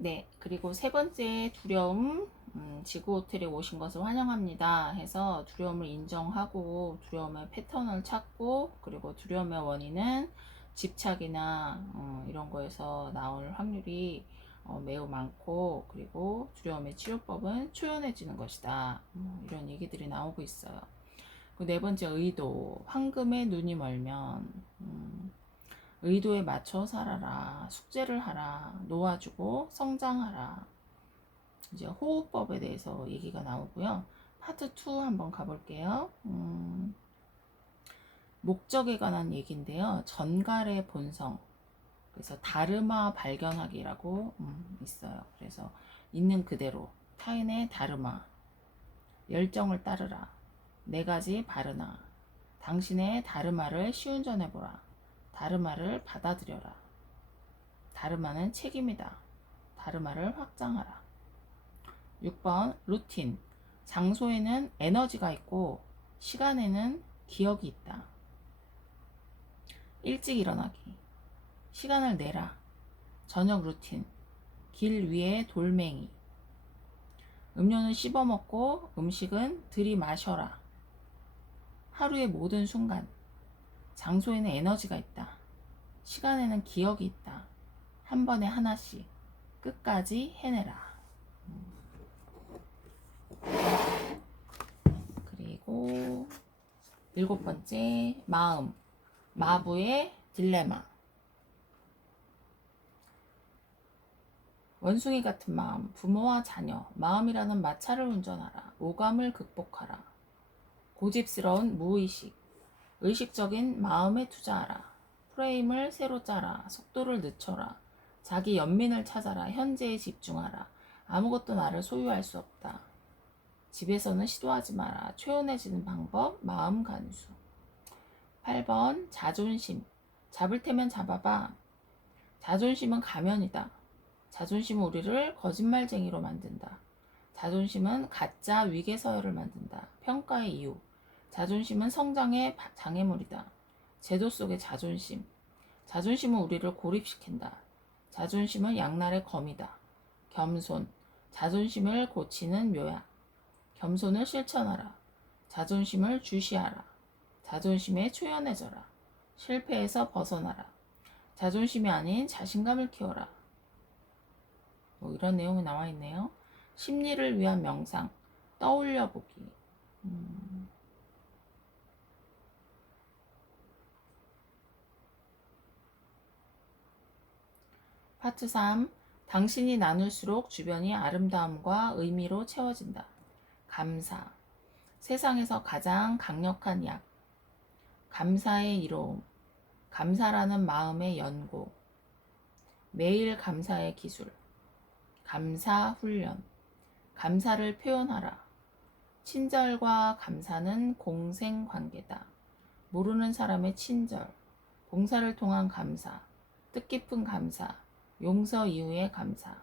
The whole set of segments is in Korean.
네, 그리고 세 번째 두려움, 지구 호텔에 오신 것을 환영합니다 해서 두려움을 인정하고 두려움의 패턴을 찾고, 그리고 두려움의 원인은 집착이나 이런 거에서 나올 확률이 매우 많고, 그리고 두려움의 치료법은 초연해지는 것이다, 이런 얘기들이 나오고 있어요. 그 네 번째 의도, 황금에 눈이 멀면 의도에 맞춰 살아라, 숙제를 하라, 놓아주고 성장하라. 이제 호흡법에 대해서 얘기가 나오고요. 파트 2 한번 가볼게요. 목적에 관한 얘기인데요. 전갈의 본성. 그래서 다르마 발견하기라고 있어요. 그래서 있는 그대로 타인의 다르마, 열정을 따르라, 네 가지 바르나, 당신의 다르마를 시운전해보라, 다르마를 받아들여라, 다르마는 책임이다, 다르마를 확장하라. 6번 루틴. 장소에는 에너지가 있고 시간에는 기억이 있다. 일찍 일어나기, 시간을 내라, 저녁 루틴, 길 위에 돌멩이, 음료는 씹어먹고 음식은 들이마셔라, 하루의 모든 순간, 장소에는 에너지가 있다, 시간에는 기억이 있다, 한 번에 하나씩 끝까지 해내라. 그리고 일곱 번째 마음, 마부의 딜레마. 원숭이 같은 마음, 부모와 자녀, 마음이라는 마차를 운전하라, 오감을 극복하라, 고집스러운 무의식, 의식적인 마음에 투자하라, 프레임을 새로 짜라, 속도를 늦춰라, 자기 연민을 찾아라, 현재에 집중하라, 아무것도 나를 소유할 수 없다, 집에서는 시도하지 마라, 초연해지는 방법, 마음 간수. 8번 자존심, 잡을 테면 잡아봐. 자존심은 가면이다. 자존심은 우리를 거짓말쟁이로 만든다. 자존심은 가짜 위계서열을 만든다. 평가의 이유. 자존심은 성장의 장애물이다. 제도 속의 자존심. 자존심은 우리를 고립시킨다. 자존심은 양날의 검이다. 겸손. 자존심을 고치는 묘약. 겸손을 실천하라. 자존심을 주시하라. 자존심에 초연해져라. 실패에서 벗어나라. 자존심이 아닌 자신감을 키워라. 뭐 이런 내용이 나와 있네요. 심리를 위한 명상, 떠올려 보기. 파트 3. 당신이 나눌수록 주변이 아름다움과 의미로 채워진다. 감사. 세상에서 가장 강력한 약. 감사의 이로움. 감사라는 마음의 연고. 매일 감사의 기술. 감사 훈련. 감사를 표현하라. 친절과 감사는 공생 관계다. 모르는 사람의 친절, 봉사를 통한 감사, 뜻깊은 감사, 용서 이후의 감사.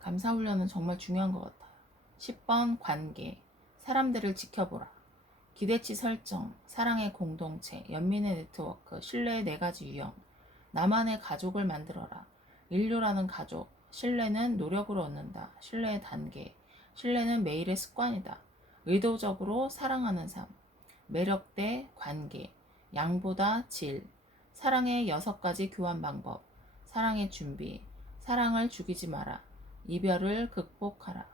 감사 훈련은 정말 중요한 것 같아요. 10번 관계, 사람들을 지켜보라. 기대치 설정, 사랑의 공동체, 연민의 네트워크, 신뢰의 네 가지 유형, 나만의 가족을 만들어라. 인류라는 가족, 신뢰는 노력으로 얻는다. 신뢰의 단계, 신뢰는 매일의 습관이다. 의도적으로 사랑하는 삶, 매력 대 관계, 양보다 질, 사랑의 6가지 교환 방법, 사랑의 준비, 사랑을 죽이지 마라. 이별을 극복하라.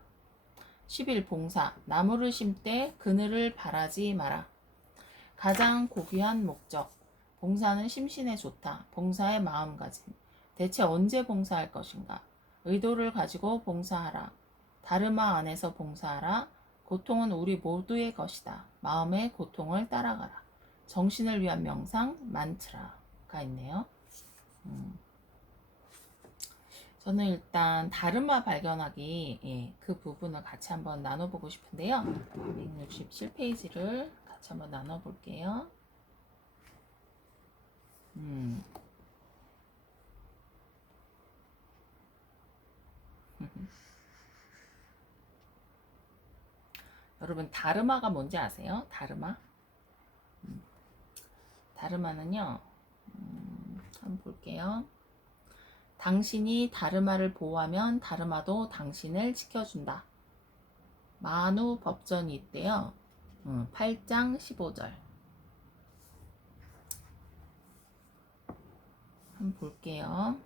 10일 봉사, 나무를 심되 그늘을 바라지 마라. 가장 고귀한 목적, 봉사는 심신에 좋다. 봉사의 마음가짐, 대체 언제 봉사할 것인가? 의도를 가지고 봉사하라. 다르마 안에서 봉사하라. 고통은 우리 모두의 것이다. 마음의 고통을 따라가라. 정신을 위한 명상, 만트라가 있네요. 저는 일단 다르마 발견하기, 그 부분을 같이 한번 나눠보고 싶은데요. 167페이지를 같이 한번 나눠볼게요. 여러분 다르마가 뭔지 아세요? 다르마? 다르마는요, 한번 볼게요. 당신이 다르마를 보호하면 다르마도 당신을 지켜준다. 만우 법전이 있대요. 8장 15절. 한번 볼게요.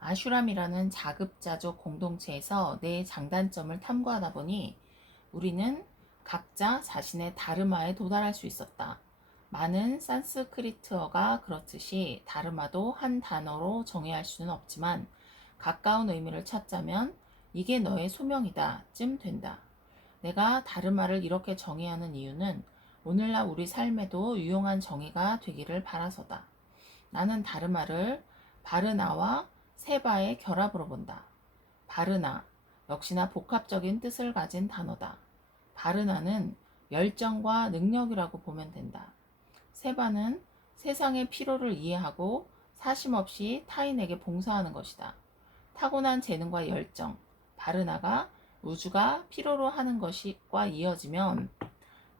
아슈람이라는 자급자족 공동체에서 내 장단점을 탐구하다 보니 우리는 각자 자신의 다르마에 도달할 수 있었다. 많은 산스크리트어가 그렇듯이 다르마도 한 단어로 정의할 수는 없지만 가까운 의미를 찾자면 이게 너의 소명이다 쯤 된다. 내가 다르마를 이렇게 정의하는 이유는 오늘날 우리 삶에도 유용한 정의가 되기를 바라서다. 나는 다르마를 바르나와 세바의 결합으로 본다. 바르나, 역시나 복합적인 뜻을 가진 단어다. 바르나는 열정과 능력이라고 보면 된다. 세바는 세상의 필요를 이해하고 사심없이 타인에게 봉사하는 것이다. 타고난 재능과 열정, 바르나가 우주가 필요로 하는 것과 이어지면,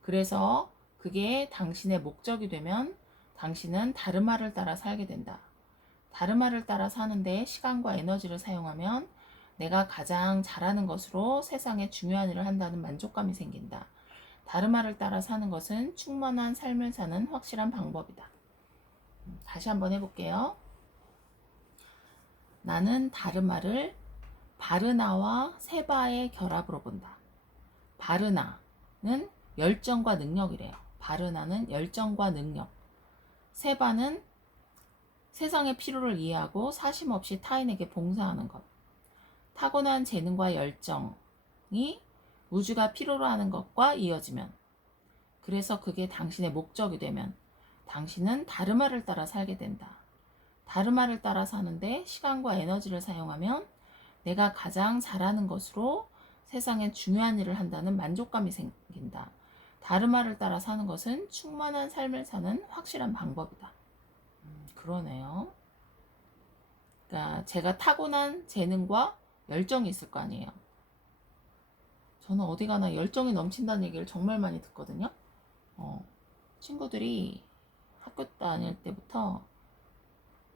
그래서 그게 당신의 목적이 되면 당신은 다르마를 따라 살게 된다. 다르마를 따라 사는데 시간과 에너지를 사용하면 내가 가장 잘하는 것으로 세상에 중요한 일을 한다는 만족감이 생긴다. 다르마를 따라 사는 것은 충만한 삶을 사는 확실한 방법이다. 다시 한번 해볼게요. 나는 다르마를 바르나와 세바의 결합으로 본다. 바르나는 열정과 능력이래요. 바르나는 열정과 능력. 세바는 세상의 필요를 이해하고 사심 없이 타인에게 봉사하는 것. 타고난 재능과 열정이 우주가 필요로 하는 것과 이어지면, 그래서 그게 당신의 목적이 되면 당신은 다르마를 따라 살게 된다. 다르마를 따라 사는데 시간과 에너지를 사용하면 내가 가장 잘하는 것으로 세상에 중요한 일을 한다는 만족감이 생긴다. 다르마를 따라 사는 것은 충만한 삶을 사는 확실한 방법이다. 그러네요. 그러니까 제가 타고난 재능과 열정이 있을 거 아니에요. 저는 어디 가나 열정이 넘친다는 얘기를 정말 많이 듣거든요. 친구들이 학교 다닐 때부터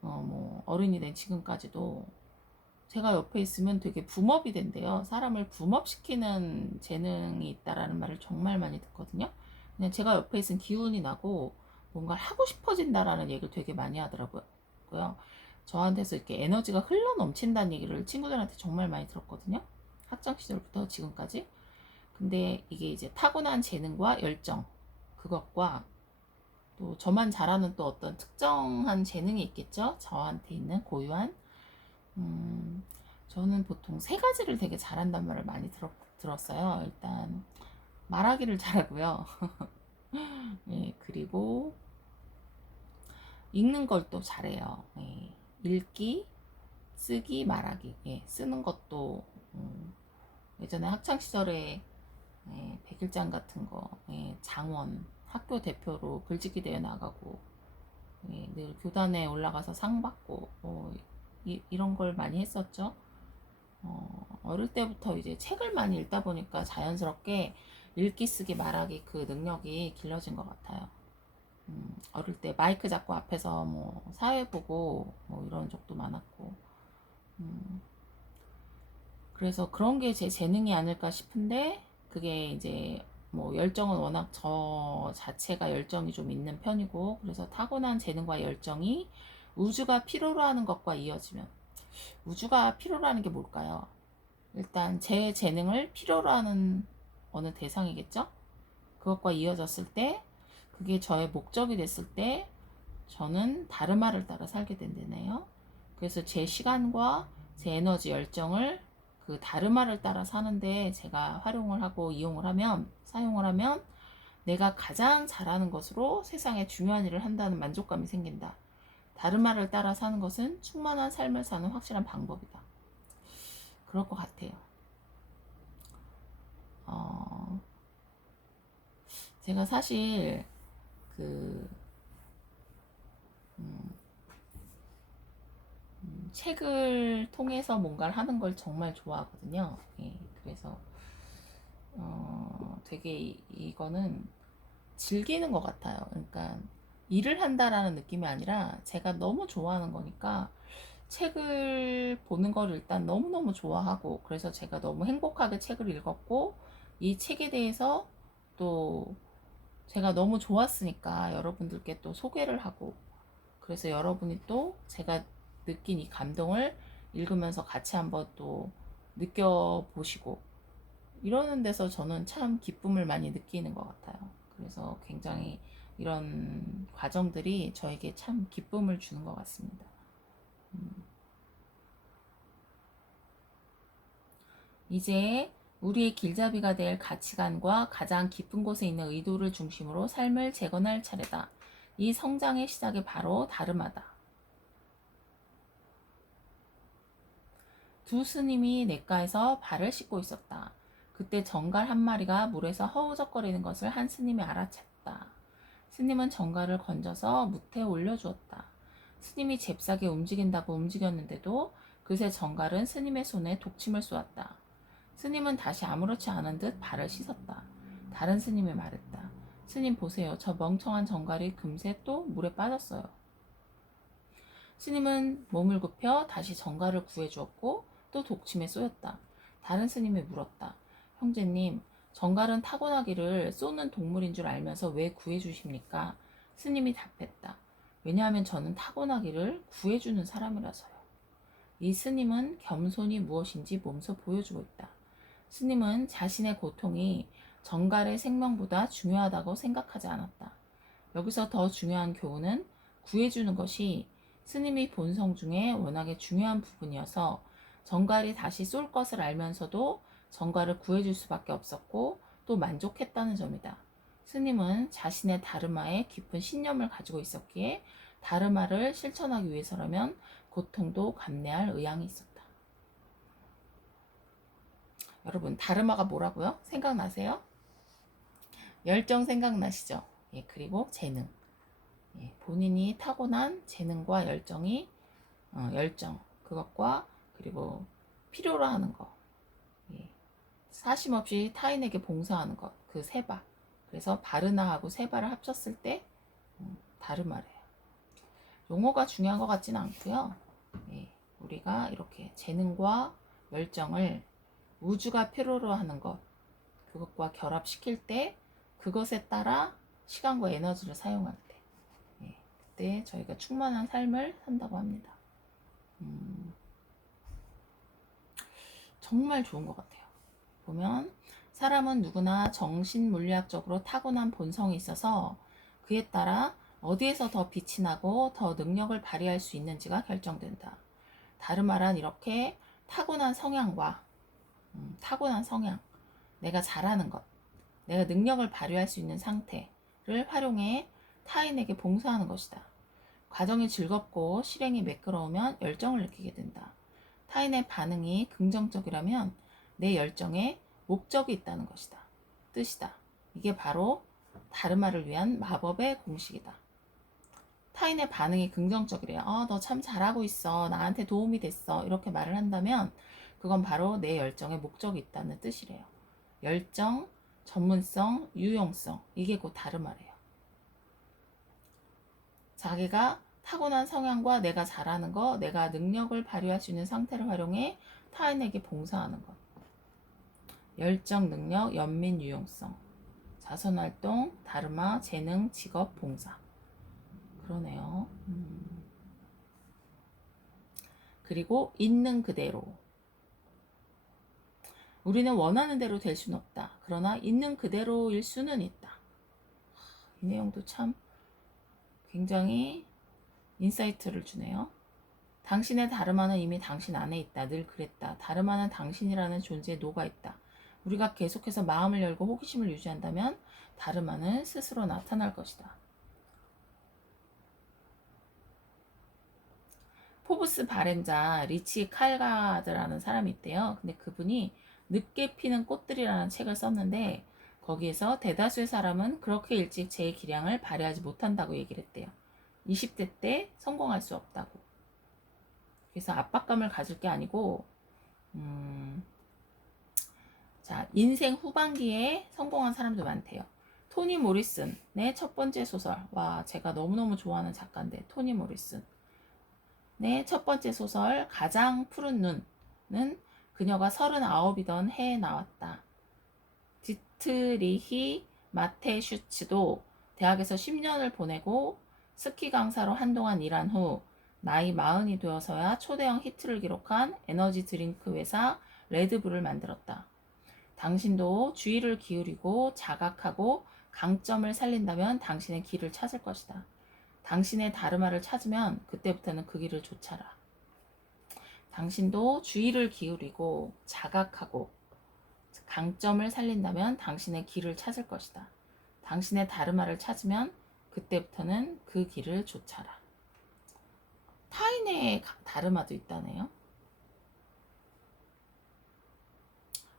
뭐 어른이 된 지금까지도 제가 옆에 있으면 되게 붐업이 된대요. 사람을 붐업시키는 재능이 있다라는 말을 정말 많이 듣거든요. 그냥 제가 옆에 있으면 기운이 나고 뭔가 하고 싶어진다라는 얘기를 되게 많이 하더라고요. 저한테서 이렇게 에너지가 흘러 넘친다는 얘기를 친구들한테 정말 많이 들었거든요. 학창 시절부터 지금까지. 근데 이게 이제 타고난 재능과 열정, 그것과 또 저만 잘하는 또 어떤 특정한 재능이 있겠죠. 저한테 있는 고유한. 저는 보통 세 가지를 되게 잘한단 말을 많이 들었어요. 일단 말하기를 잘하고요. 예, 그리고 읽는 걸 또 잘해요. 예, 읽기, 쓰기, 말하기. 예, 쓰는 것도 예전에 학창 시절에 백일장 같은 거, 장원, 학교 대표로 글짓기 대회 나가고, 늘 교단에 올라가서 상 받고, 이런 걸 많이 했었죠. 어릴 때부터 이제 책을 많이 읽다 보니까 자연스럽게 읽기, 쓰기, 말하기 그 능력이 길러진 것 같아요. 어릴 때 마이크 잡고 앞에서 뭐 사회 보고 뭐 이런 적도 많았고, 그래서 그런 게 제 재능이 아닐까 싶은데, 그게 이제 뭐 열정은 워낙 저 자체가 열정이 좀 있는 편이고, 그래서 타고난 재능과 열정이 우주가 필요로 하는 것과 이어지면, 우주가 필요로 하는 게 뭘까요? 일단 제 재능을 필요로 하는 어느 대상이겠죠? 그것과 이어졌을 때, 그게 저의 목적이 됐을 때 저는 다르마를 따라 살게 된다네요. 그래서 제 시간과 제 에너지, 열정을 그 다르마를 따라 사는데 제가 활용을 하고 이용을 하면, 사용을 하면 내가 가장 잘하는 것으로 세상에 중요한 일을 한다는 만족감이 생긴다. 다르마를 따라 사는 것은 충만한 삶을 사는 확실한 방법이다. 그럴 것 같아요. 제가 사실 책을 통해서 뭔가를 하는 걸 정말 좋아하거든요. 예, 그래서 되게 이거는 즐기는 것 같아요. 그러니까 일을 한다라는 느낌이 아니라 제가 너무 좋아하는 거니까 책을 보는 걸 일단 너무너무 좋아하고, 그래서 제가 너무 행복하게 책을 읽었고, 이 책에 대해서 또 제가 너무 좋았으니까 여러분들께 또 소개를 하고, 그래서 여러분이 또 제가 느낀 이 감동을 읽으면서 같이 한번 또 느껴보시고, 이러는 데서 저는 참 기쁨을 많이 느끼는 것 같아요. 그래서 굉장히 이런 과정들이 저에게 참 기쁨을 주는 것 같습니다. 이제 우리의 길잡이가 될 가치관과 가장 깊은 곳에 있는 의도를 중심으로 삶을 재건할 차례다. 이 성장의 시작이 바로 다름하다. 두 스님이 냇가에서 발을 씻고 있었다. 그때 정갈 한 마리가 물에서 허우적거리는 것을 한 스님이 알아챘다. 스님은 정갈을 건져서 뭇에 올려주었다. 스님이 잽싸게 움직인다고 움직였는데도 그새 정갈은 스님의 손에 독침을 쏘았다. 스님은 다시 아무렇지 않은 듯 발을 씻었다. 다른 스님이 말했다. 스님 보세요. 저 멍청한 정갈이 금세 또 물에 빠졌어요. 스님은 몸을 굽혀 다시 정갈을 구해주었고 또 독침에 쏘였다. 다른 스님이 물었다. 형제님, 정갈은 타고나기를 쏘는 동물인 줄 알면서 왜 구해주십니까? 스님이 답했다. 왜냐하면 저는 타고나기를 구해주는 사람이라서요. 이 스님은 겸손이 무엇인지 몸소 보여주고 있다. 스님은 자신의 고통이 정갈의 생명보다 중요하다고 생각하지 않았다. 여기서 더 중요한 교훈은 구해주는 것이 스님의 본성 중에 워낙에 중요한 부분이어서 정갈이 다시 쏠 것을 알면서도 정갈을 구해줄 수밖에 없었고 또 만족했다는 점이다. 스님은 자신의 다르마에 깊은 신념을 가지고 있었기에 다르마를 실천하기 위해서라면 고통도 감내할 의향이 있었다. 여러분, 다르마가 뭐라고요? 생각나세요? 열정 생각나시죠? 예, 그리고 재능. 예, 본인이 타고난 재능과 열정이 열정 그것과 그리고 필요로 하는 것, 예, 사심 없이 타인에게 봉사하는 것, 그 세바. 그래서 바르나하고 세바를 합쳤을 때 다르마래요. 용어가 중요한 것 같지는 않고요. 예, 우리가 이렇게 재능과 열정을 우주가 필요로 하는 것, 그것과 결합시킬 때 그것에 따라 시간과 에너지를 사용할 때, 예, 그때 저희가 충만한 삶을 산다고 합니다. 정말 좋은 것 같아요. 보면 사람은 누구나 정신물리학적으로 타고난 본성이 있어서 그에 따라 어디에서 더 빛이 나고 더 능력을 발휘할 수 있는지가 결정된다. 다른 말은 이렇게 타고난 성향과 타고난 성향, 내가 잘하는 것, 내가 능력을 발휘할 수 있는 상태를 활용해 타인에게 봉사하는 것이다. 과정이 즐겁고 실행이 매끄러우면 열정을 느끼게 된다. 타인의 반응이 긍정적이라면 내 열정에 목적이 있다는 것이다. 뜻이다. 이게 바로 다르마를 위한 마법의 공식이다. 타인의 반응이 긍정적이래요. 너 참 잘하고 있어. 나한테 도움이 됐어. 이렇게 말을 한다면 그건 바로 내 열정에 목적이 있다는 뜻이래요. 열정, 전문성, 유용성. 이게 곧 다르마래요. 자기가 타고난 성향과 내가 잘하는 거, 내가 능력을 발휘할 수 있는 상태를 활용해 타인에게 봉사하는 것. 열정, 능력, 연민, 유용성. 자선활동, 다르마, 재능, 직업, 봉사. 그러네요. 그리고 있는 그대로. 우리는 원하는 대로 될 수는 없다. 그러나 있는 그대로일 수는 있다. 이 내용도 참 굉장히 인사이트를 주네요. 당신의 다르마는 이미 당신 안에 있다. 늘 그랬다. 다르마는 당신이라는 존재에 녹아있다. 우리가 계속해서 마음을 열고 호기심을 유지한다면 다르마는 스스로 나타날 것이다. 포브스 발행자 리치 칼가드라는 사람이 있대요. 근데 그분이 늦게 피는 꽃들이라는 책을 썼는데 거기에서 대다수의 사람은 그렇게 일찍 제 기량을 발휘하지 못한다고 얘기를 했대요. 20대 때 성공할 수 없다고. 그래서 압박감을 가질 게 아니고 자, 인생 후반기에 성공한 사람도 많대요. 토니 모리슨의 첫 번째 소설. 와, 제가 너무너무 좋아하는 작가인데, 토니 모리슨의 첫 번째 소설 가장 푸른 눈은 그녀가 39이던 해에 나왔다. 디트리히 마테슈츠도 대학에서 10년을 보내고 스키 강사로 한동안 일한 후 나이 40이 되어서야 초대형 히트를 기록한 에너지 드링크 회사 레드불을 만들었다. 당신도 주의를 기울이고 자각하고 강점을 살린다면 당신의 길을 찾을 것이다. 당신의 다르마를 찾으면 그때부터는 그 길을 쫓아라. 당신도 주의를 기울이고 자각하고 강점을 살린다면 당신의 길을 찾을 것이다. 당신의 다르마를 찾으면 그때부터는 그 길을 쫓아라. 타인의 다르마도 있다네요.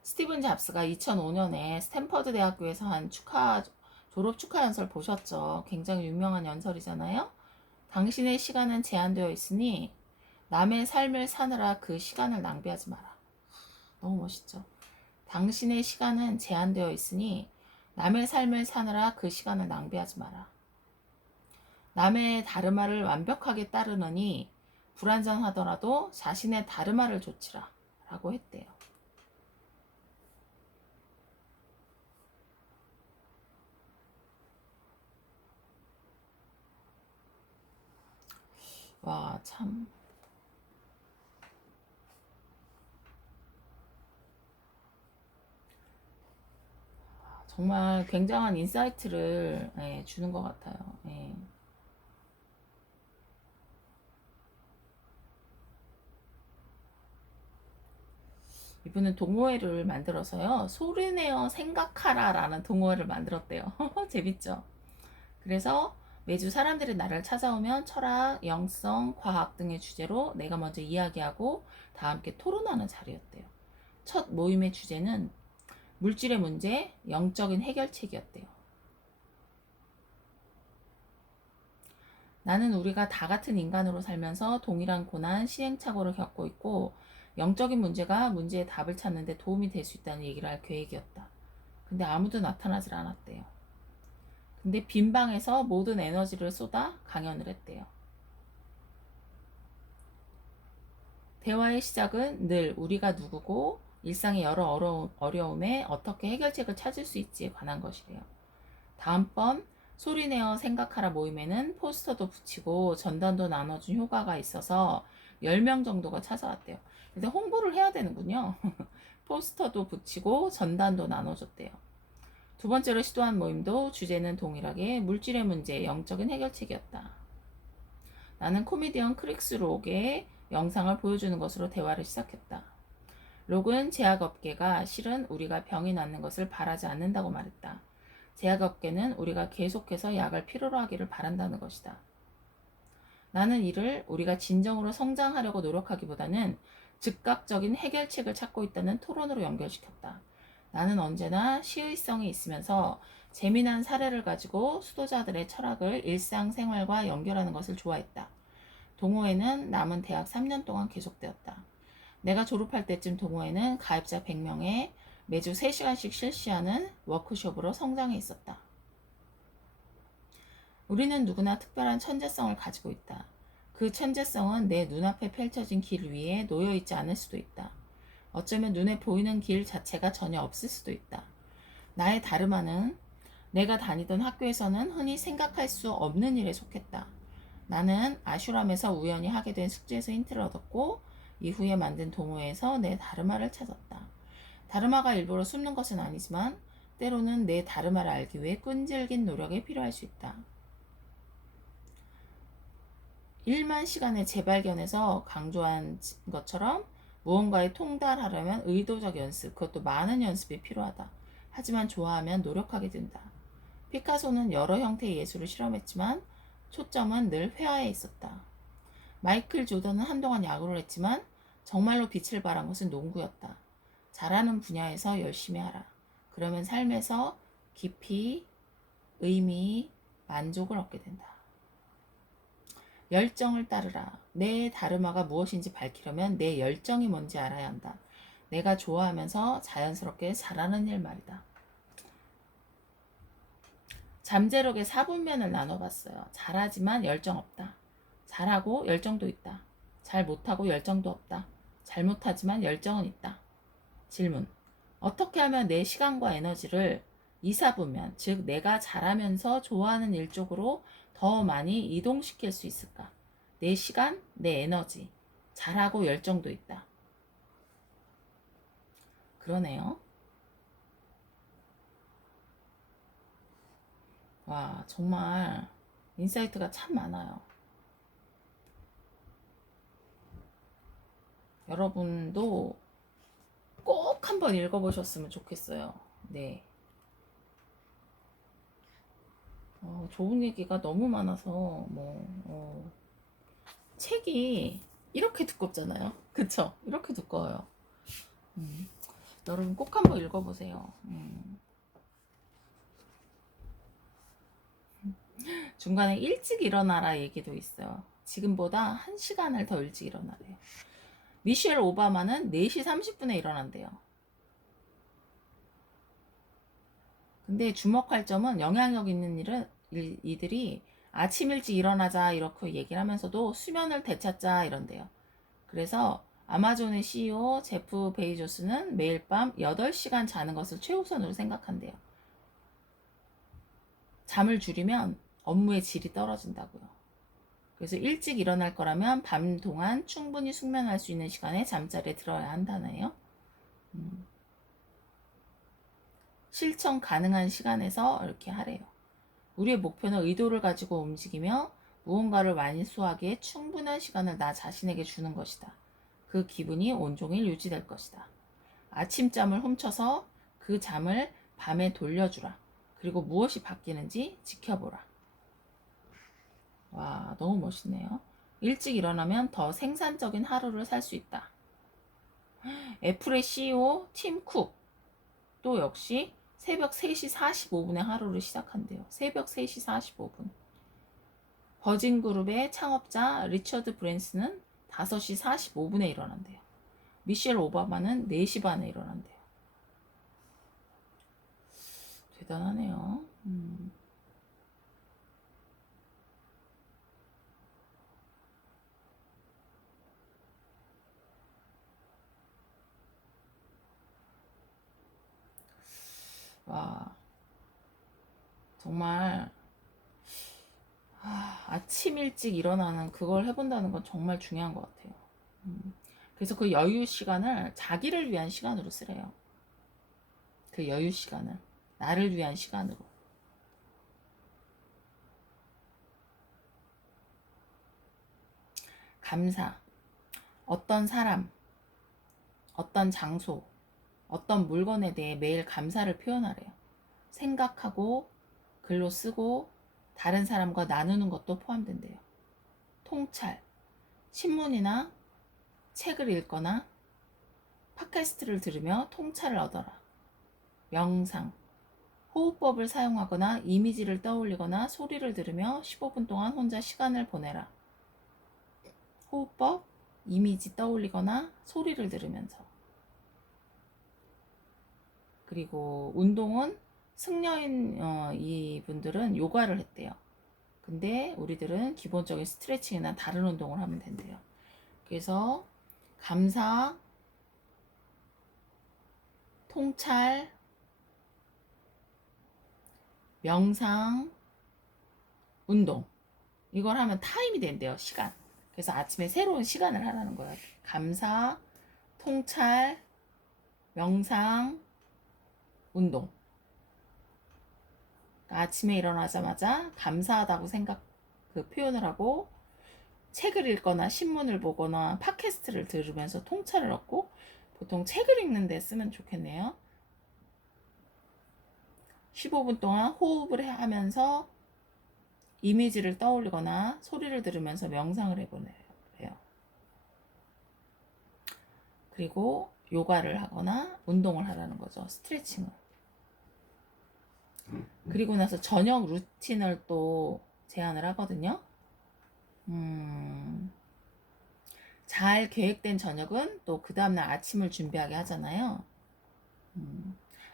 스티븐 잡스가 2005년에 스탠퍼드 대학교에서 한 졸업 축하 연설 보셨죠? 굉장히 유명한 연설이잖아요. 당신의 시간은 제한되어 있으니 남의 삶을 사느라 그 시간을 낭비하지 마라. 너무 멋있죠? 당신의 시간은 제한되어 있으니 남의 삶을 사느라 그 시간을 낭비하지 마라. 남의 다르마를 완벽하게 따르느니 불완전하더라도 자신의 다르마를 좇으라 라고 했대요. 와, 참. 정말 굉장한 인사이트를 주는 것 같아요. 이분은 동호회를 만들어서요. 소리내어 생각하라 라는 동호회를 만들었대요. 재밌죠? 그래서 매주 사람들이 나를 찾아오면 철학, 영성, 과학 등의 주제로 내가 먼저 이야기하고 다 함께 토론하는 자리였대요. 첫 모임의 주제는 물질의 문제, 영적인 해결책이었대요. 나는 우리가 다 같은 인간으로 살면서 동일한 고난, 시행착오를 겪고 있고 영적인 문제가 문제의 답을 찾는 데 도움이 될 수 있다는 얘기를 할 계획이었다. 근데 아무도 나타나질 않았대요. 근데 빈 방에서 모든 에너지를 쏟아 강연을 했대요. 대화의 시작은 늘 우리가 누구고 일상의 여러 어려움에 어떻게 해결책을 찾을 수 있지에 관한 것이래요. 다음번 소리내어 생각하라 모임에는 포스터도 붙이고 전단도 나눠준 효과가 있어서 10명 정도가 찾아왔대요. 근데 홍보를 해야 되는군요. 포스터도 붙이고 전단도 나눠줬대요. 두 번째로 시도한 모임도 주제는 동일하게 물질의 문제, 영적인 해결책이었다. 나는 코미디언 크릭스 록의 영상을 보여주는 것으로 대화를 시작했다. 록은 제약업계가 실은 우리가 병이 낫는 것을 바라지 않는다고 말했다. 제약업계는 우리가 계속해서 약을 필요로 하기를 바란다는 것이다. 나는 이를 우리가 진정으로 성장하려고 노력하기보다는 즉각적인 해결책을 찾고 있다는 토론으로 연결시켰다. 나는 언제나 시의성이 있으면서 재미난 사례를 가지고 수도자들의 철학을 일상생활과 연결하는 것을 좋아했다. 동호회는 남은 대학 3년 동안 계속되었다. 내가 졸업할 때쯤 동호회는 가입자 100명에 매주 3시간씩 실시하는 워크숍으로 성장해 있었다. 우리는 누구나 특별한 천재성을 가지고 있다. 그 천재성은 내 눈앞에 펼쳐진 길 위에 놓여있지 않을 수도 있다. 어쩌면 눈에 보이는 길 자체가 전혀 없을 수도 있다. 나의 다르마는 내가 다니던 학교에서는 흔히 생각할 수 없는 일에 속했다. 나는 아슈람에서 우연히 하게 된 숙제에서 힌트를 얻었고 이후에 만든 동호회에서 내 다르마를 찾았다. 다르마가 일부러 숨는 것은 아니지만 때로는 내 다르마를 알기 위해 끈질긴 노력이 필요할 수 있다. 1만 시간의 재발견에서 강조한 것처럼 무언가에 통달하려면 의도적 연습, 그것도 많은 연습이 필요하다. 하지만 좋아하면 노력하게 된다. 피카소는 여러 형태의 예술을 실험했지만 초점은 늘 회화에 있었다. 마이클 조던은 한동안 야구를 했지만 정말로 빛을 발한 것은 농구였다. 잘하는 분야에서 열심히 하라. 그러면 삶에서 깊이, 의미, 만족을 얻게 된다. 열정을 따르라. 내 다르마가 무엇인지 밝히려면 내 열정이 뭔지 알아야 한다. 내가 좋아하면서 자연스럽게 잘하는 일 말이다. 잠재력의 4분면을 나눠봤어요. 잘하지만 열정 없다. 잘하고 열정도 있다. 잘 못하고 열정도 없다. 잘 못하지만 열정은 있다. 질문. 어떻게 하면 내 시간과 에너지를 2, 4분면, 즉 내가 잘하면서 좋아하는 일 쪽으로 더 많이 이동시킬 수 있을까? 내 시간, 내 에너지, 잘하고 열정도 있다. 그러네요. 와, 정말 인사이트가 참 많아요. 여러분도 꼭 한번 읽어보셨으면 좋겠어요. 네. 좋은 얘기가 너무 많아서, 책이 이렇게 두껍잖아요. 그쵸? 이렇게 두꺼워요. 여러분 꼭 한번 읽어보세요. 중간에 일찍 일어나라 얘기도 있어요. 지금보다 1시간을 더 일찍 일어나래요. 미셸 오바마는 4시 30분에 일어난대요. 근데 주목할 점은 영향력 있는 이들이 아침 일찍 일어나자 이렇게 얘기를 하면서도 수면을 되찾자 이런대요. 그래서 아마존의 CEO 제프 베이조스는 매일 밤 8시간 자는 것을 최우선으로 생각한대요. 잠을 줄이면 업무의 질이 떨어진다고요. 그래서 일찍 일어날 거라면 밤 동안 충분히 숙면할 수 있는 시간에 잠자리에 들어야 한다네요. 실천 가능한 시간에서 이렇게 하래요. 우리의 목표는 의도를 가지고 움직이며 무언가를 완수하기에 충분한 시간을 나 자신에게 주는 것이다. 그 기분이 온종일 유지될 것이다. 아침잠을 훔쳐서 그 잠을 밤에 돌려주라. 그리고 무엇이 바뀌는지 지켜보라. 와, 너무 멋있네요. 일찍 일어나면 더 생산적인 하루를 살 수 있다. 애플의 CEO 팀 쿡 또 역시 새벽 3시 45분에 하루를 시작한대요. 새벽 3시 45분. 버진그룹의 창업자 리처드 브랜슨은 5시 45분에 일어난대요. 미셸 오바마는 4시 반에 일어난대요. 대단하네요. 와, 정말 아침 일찍 일어나는 그걸 해본다는 건 정말 중요한 것 같아요. 그래서 그 여유 시간을 자기를 위한 시간으로 쓰래요. 그 여유 시간을 나를 위한 시간으로. 감사. 어떤 사람, 어떤 장소, 어떤 물건에 대해 매일 감사를 표현하래요. 생각하고 글로 쓰고 다른 사람과 나누는 것도 포함된대요. 통찰. 신문이나 책을 읽거나 팟캐스트를 들으며 통찰을 얻어라. 명상. 호흡법을 사용하거나 이미지를 떠올리거나 소리를 들으며 15분 동안 혼자 시간을 보내라. 호흡법, 이미지 떠올리거나 소리를 들으면서. 그리고 운동은 승려인 이분들은 요가를 했대요. 근데 우리들은 기본적인 스트레칭이나 다른 운동을 하면 된대요. 그래서 감사, 통찰, 명상, 운동 이걸 하면 타임이 된대요. 시간. 그래서 아침에 새로운 시간을 하라는 거예요. 감사, 통찰, 명상, 운동. 아침에 일어나자마자 감사하다고 그 표현을 하고 책을 읽거나 신문을 보거나 팟캐스트를 들으면서 통찰을 얻고 보통 책을 읽는 데 쓰면 좋겠네요. 15분 동안 호흡을 하면서 이미지를 떠올리거나 소리를 들으면서 명상을 해보래요. 그리고 요가를 하거나 운동을 하라는 거죠. 스트레칭을. 그리고 나서 저녁 루틴을 또 제안을 하거든요. 잘 계획된 저녁은 또 그 다음날 아침을 준비하게 하잖아요.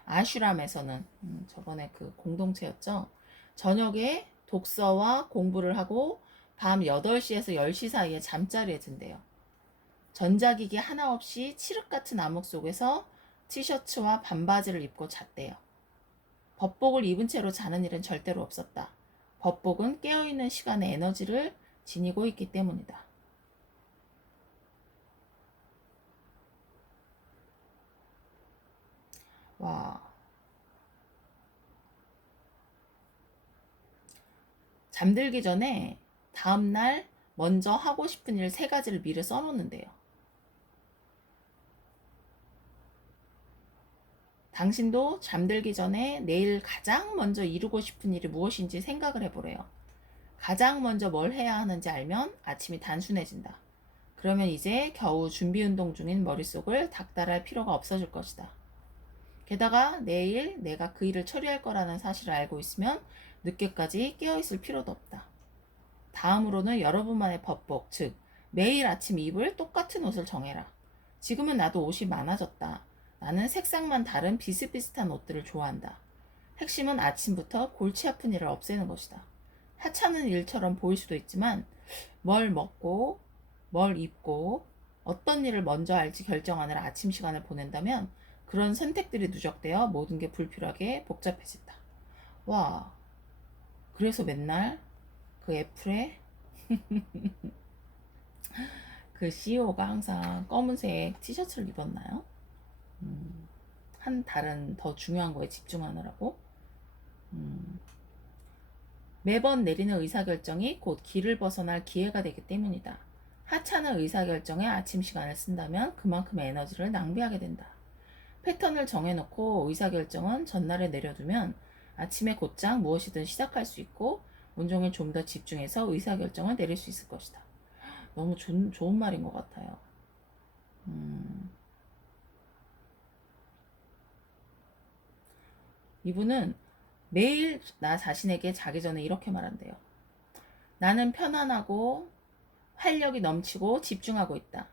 아슈람에서는 저번에 그 공동체였죠. 저녁에 독서와 공부를 하고 밤 8시에서 10시 사이에 잠자리에 든대요. 전자기기 하나 없이 칠흑 같은 암흑 속에서 티셔츠와 반바지를 입고 잤대요. 법복을 입은 채로 자는 일은 절대로 없었다. 법복은 깨어있는 시간의 에너지를 지니고 있기 때문이다. 와. 잠들기 전에 다음날 먼저 하고 싶은 일 3가지를 미리 써놓는데요. 당신도 잠들기 전에 내일 가장 먼저 이루고 싶은 일이 무엇인지 생각을 해보래요. 가장 먼저 뭘 해야 하는지 알면 아침이 단순해진다. 그러면 이제 겨우 준비 운동 중인 머릿속을 닥달할 필요가 없어질 것이다. 게다가 내일 내가 그 일을 처리할 거라는 사실을 알고 있으면 늦게까지 깨어있을 필요도 없다. 다음으로는 여러분만의 법복, 즉 매일 아침 입을 똑같은 옷을 정해라. 지금은 나도 옷이 많아졌다. 나는 색상만 다른 비슷비슷한 옷들을 좋아한다. 핵심은 아침부터 골치 아픈 일을 없애는 것이다. 하찮은 일처럼 보일 수도 있지만 뭘 먹고 뭘 입고 어떤 일을 먼저 할지 결정하느라 아침 시간을 보낸다면 그런 선택들이 누적되어 모든 게 불필요하게 복잡해진다. 와, 그래서 맨날 그 애플에 그 CEO가 항상 검은색 티셔츠를 입었나요? 한 다른 더 중요한 거에 집중하느라고. 매번 내리는 의사결정이 곧 길을 벗어날 기회가 되기 때문이다. 하찮은 의사결정에 아침 시간을 쓴다면 그만큼의 에너지를 낭비하게 된다. 패턴을 정해놓고 의사결정은 전날에 내려두면 아침에 곧장 무엇이든 시작할 수 있고 온종일 좀 더 집중해서 의사결정을 내릴 수 있을 것이다. 너무 좋은 말인 것 같아요. 이분은 매일 나 자신에게 자기 전에 이렇게 말한대요. 나는 편안하고 활력이 넘치고 집중하고 있다.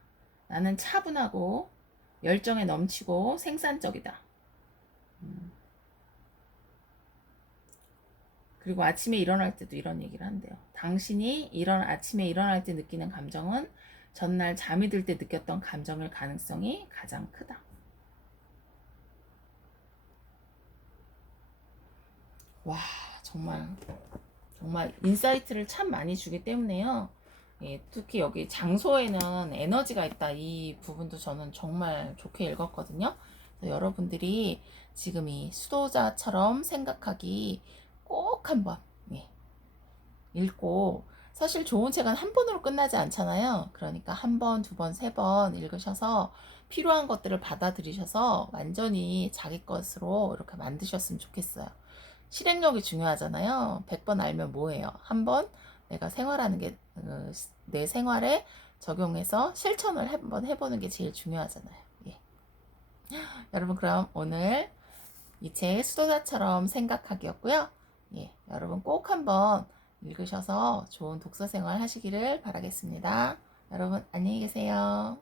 나는 차분하고 열정에 넘치고 생산적이다. 그리고 아침에 일어날 때도 이런 얘기를 한대요. 당신이 아침에 일어날 때 느끼는 감정은 전날 잠이 들 때 느꼈던 감정일 가능성이 가장 크다. 와, 정말 인사이트를 참 많이 주기 때문에요. 예, 특히 여기 장소에는 에너지가 있다, 이 부분도 저는 정말 좋게 읽었거든요. 여러분들이 지금 이 수도자처럼 생각하기 꼭 한번 읽고, 사실 좋은 책은 한 번으로 끝나지 않잖아요. 그러니까 한 번, 두 번, 세 번 읽으셔서 필요한 것들을 받아들이셔서 완전히 자기 것으로 이렇게 만드셨으면 좋겠어요. 실행력이 중요하잖아요. 100번 알면 뭐예요? 한 번 내가 생활하는 게, 내 생활에 적용해서 실천을 한번 해보는 게 제일 중요하잖아요. 예. 여러분, 그럼 오늘 이 책 수도자처럼 생각하기였고요. 예, 여러분 꼭 한번 읽으셔서 좋은 독서 생활 하시기를 바라겠습니다. 여러분 안녕히 계세요.